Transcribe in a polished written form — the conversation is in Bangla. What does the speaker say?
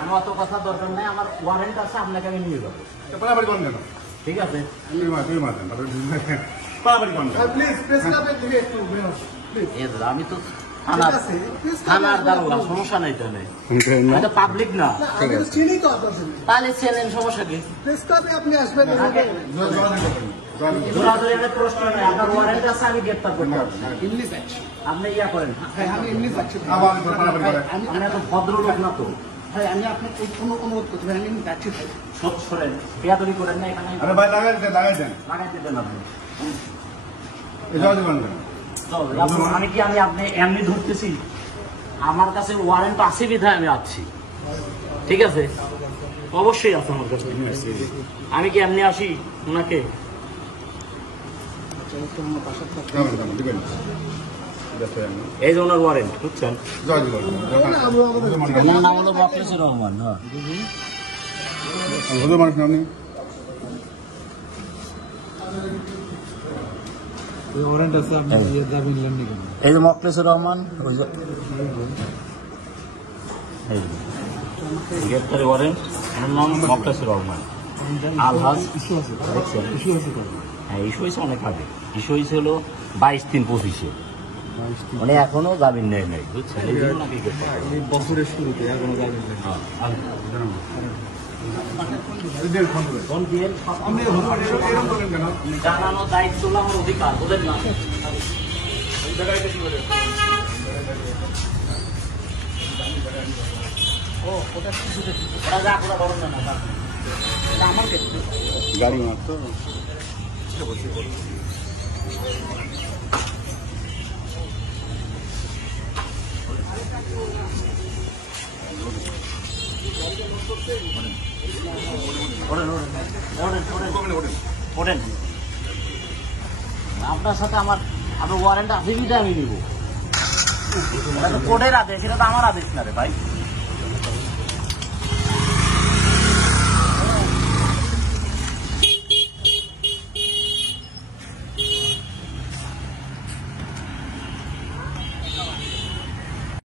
আমি অত কথা দরকার নাই, আমার ওয়ারেন্ট আছে, আপনাকে আমি নিয়ে যাবো। ঠিক আছে, আমি তো থানার দারোগা, সমস্যা নাই। তাহলে পাবলিক না, তাহলে চেনেন, সমস্যা কি? প্রশ্ন নাই, আপনার ওয়ারেন্ট আছে, আমি গ্রেপ্তার করতে পারবো। আপনি ইয়া করেন, আমি এত ভদ্রলোক না তো। আমি আপনাকে কোনো অনুরোধ করতে পারি, আমি যাচ্ছি। সব সরেন, বেয়াদবি করেন না এখানে, লাগাই দেবেন আপনি। আমি কি আমি আপনি এমনি ধরতেছি? আমার কাছে ওয়ারেন্ট আছে বিধায় আমি আসছি। ঠিক আছে, অবশ্যই আছে আমার কাছে। আমি কি এমনি আসি ওনাকে? এই যে ওনার ওয়ারেন্ট, বুঝছেন? আমার নাম হলো মোখলেসুর রহমান। এই যে মোখলেসুর রহমান, গ্রেপ্তারি ওয়ারেন্ট, আমার নাম মোখলেসুর রহমান আলহাজ। হ্যাঁ, ইস্যু হয়েছে অনেক আগে, ইস্যু হয়েছে হলো 22/3/25-এ, মানে এখনো জামিন নেই নাই, বুঝছেন? বছরের শুরুতে এখনো জামিন নেই। জানানো দায়িত্ব আমার অধিকার, ওদের না। আমার ক্ষেত্রে গাড়ি মাত্র আপনার সাথে আমার ওয়ারেন্ট আছে, আমি নিব। কোর্টের আদেশ, এটা তো আমার আদেশ না রে ভাই।